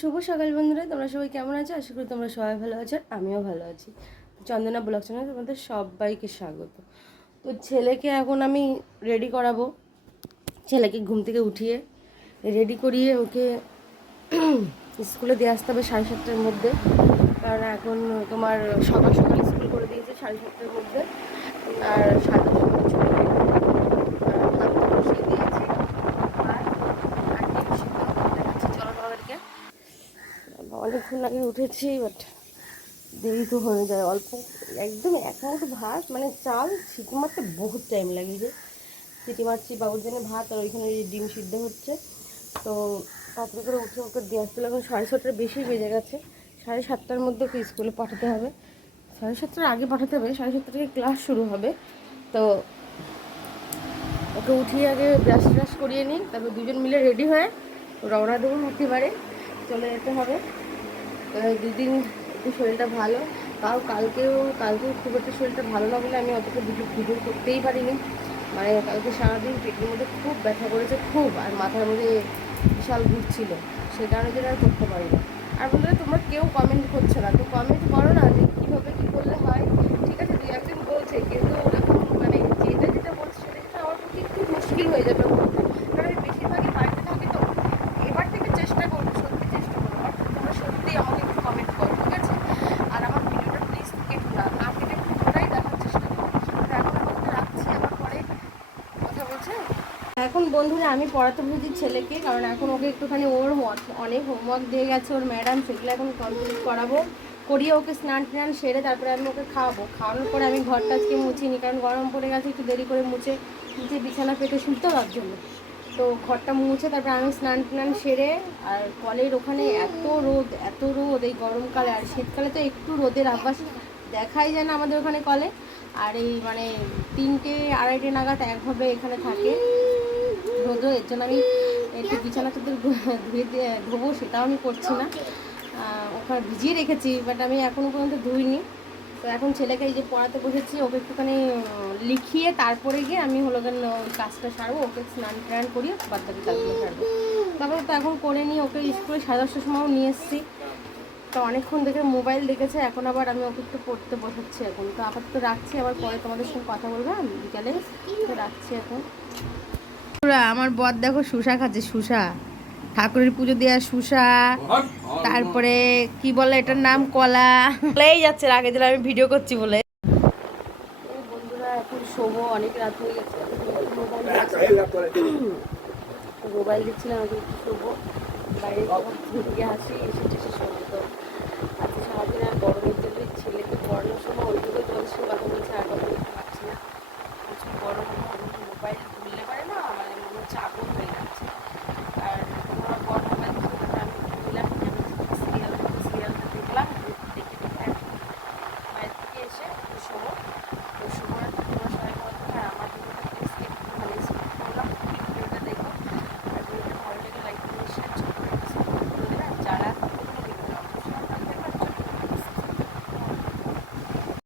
শুভ সকাল বন্ধুরা, তোমরা সবাই কেমন আছো? আশা করি তোমরা সবাই ভালো আছো, আমিও ভালো আছি। চন্দনা ব্লগ চ্যানেলে তোমাদের সবাইকে স্বাগত। তো ছেলেকে এখন আমি রেডি করাবো। ছেলেকে ঘুম থেকে উঠিয়ে রেডি করিয়ে ওকে স্কুলে দিয়ে আসতে হবে 7:30টার মধ্যে। কারণ এখন তোমার সকাল সকাল স্কুল করে দিয়েছে 7:30টার মধ্যে, আর 7:30টার মধ্যে ছুটি হয়ে যাবে। ভাতটা বসিয়ে দিয়েছি আর ডিম সিদ্ধ দেখাচ্ছি, চলো তোমাদেরকে। অনেকক্ষণ আগে উঠেছি, বাট দেরি তো হয়ে যায় অল্প। একদম এক মুঠো ভাত, মানে চাল সিটি মারতে বহুত টাইম লাগে। যে সিটি মারছি বাবুর জন্য ভাত, আর ওইখানে ডিম সিদ্ধ হচ্ছে। তো তাড়াতাড়ি করে উঠে ওকে দিয়ে আসতে এখন 7:30টার বেশি বেজে গেছে। 7:30টার মধ্যে ওকে স্কুলে পাঠাতে হবে। 7:30টার আগে পাঠাতে হবে, 7:30 থেকে ক্লাস শুরু হবে। তো ওকে উঠিয়ে আগে ব্রাশ ট্রাশ করিয়ে নিই, তারপর দুজন মিলে রেডি হয়ে রওনা দেবো একেবারে চলে যেতে হবে। দুদিন একটু শরীরটা ভালো, তাও কালকেও খুব একটা শরীরটা ভালো না বলে আমি অতটা ভিডিও করতেই পারিনি। মানে কালকে সারাদিন পেটের মধ্যে খুব ব্যথা করেছে খুব, আর মাথার মধ্যে বিশাল ঘুরছিল, সে কারণে যেটা আর করতে পারি না। আর বন্ধুরা, তোমরা কেউ কমেন্ট করছো না, তো কমেন্ট করো না যে কীভাবে কী করলে হয়। ঠিক আছে, দুই একদিন বলছে, কিন্তু ওরকম মানে যেটা বলছে সেটা আমার পক্ষে একটু মুশকিল হয়ে যাবে বলতে। কারণ আমি বেশিরভাগই বাড়িতে থাকি, তো এবার থেকে চেষ্টা করবো, সত্যি চেষ্টা করবো। অর্থাৎ তোমরা সত্যি আমাকে একটু কমেন্ট করো, ঠিক আছে? আর আমার ভিডিওটা প্লিজ কেটো না কেটে পুরোটাই দেখার চেষ্টা করো। তো এখন আমাকে রাখছি, আবার পরে কথা বলছে। এখন বন্ধুরা আমি পড়াতে বুঝি ছেলেকে, কারণ এখন ওকে একটুখানি ওর অনেক হোমওয়ার্ক দিয়ে গেছে ওর ম্যাডাম, সেগুলো এখন কমপ্লিট করাবো। করিয়ে ওকে স্নান টান সেরে তারপরে আমি ওকে খাওয়াবো। খাওয়ানোর পরে আমি ঘরটা আজকে মুছিনি, কারণ গরম পড়ে গেছে, একটু দেরি করে মুছে বিছানা পেতে শুনতে তার জন্য। তো ঘরটা মুছে তারপরে আমি স্নান টান সেরে, আর কলের ওখানে এত রোদ এই গরমকালে, আর শীতকালে তো একটু রোদের আভাস দেখাই যায় না আমাদের ওখানে কলে। আর এই মানে 3টে 2:30 নাগাদ একভাবে এখানে থাকে রোদও, এর জন্য আমি একটু বিছানা চাদর ধোবো, সেটাও আমি করছি না। ওখানে ভিজিয়ে রেখেছি, বাট আমি এখনও পর্যন্ত ধুইনি। তো এখন ছেলেকে এই যে পড়াতে বসেছি, ওকে একটুখানি লিখিয়ে তারপরে গিয়ে আমি হলো কেন ওই কাজটা সারবো, ওকে স্নান টান করিয়ে বাচ্চাকে কাজগুলো সারবো। তারপরে তো এখন করে নিই, ওকে স্কুলে 7:30টার সময়ও নিয়ে এসেছি। তো অনেকক্ষণ দেখে মোবাইল দেখেছে, এখন আবার আমি ওকে একটু পড়তে বসাচ্ছি। এখন তো আপাতত রাখছি, আবার পরে তোমাদের সঙ্গে কথা বলবো বিকালে। তো রাখছি এখন। আমার বর দেখো শসা খাচ্ছে, শসা ঠাকুরের পুজো দেওয়া শসা, তারপরে কি বলে এটার নাম, কলা বলেই যাচ্ছে, আগে দিলে আমি ভিডিও করছি বলে। বন্ধুরা এখন শোবো, অনেক রাত হয়ে গেছে, মোবাইল দিচ্ছিলাম, একটু শোবো। বাইরে থেকে আসি, এসে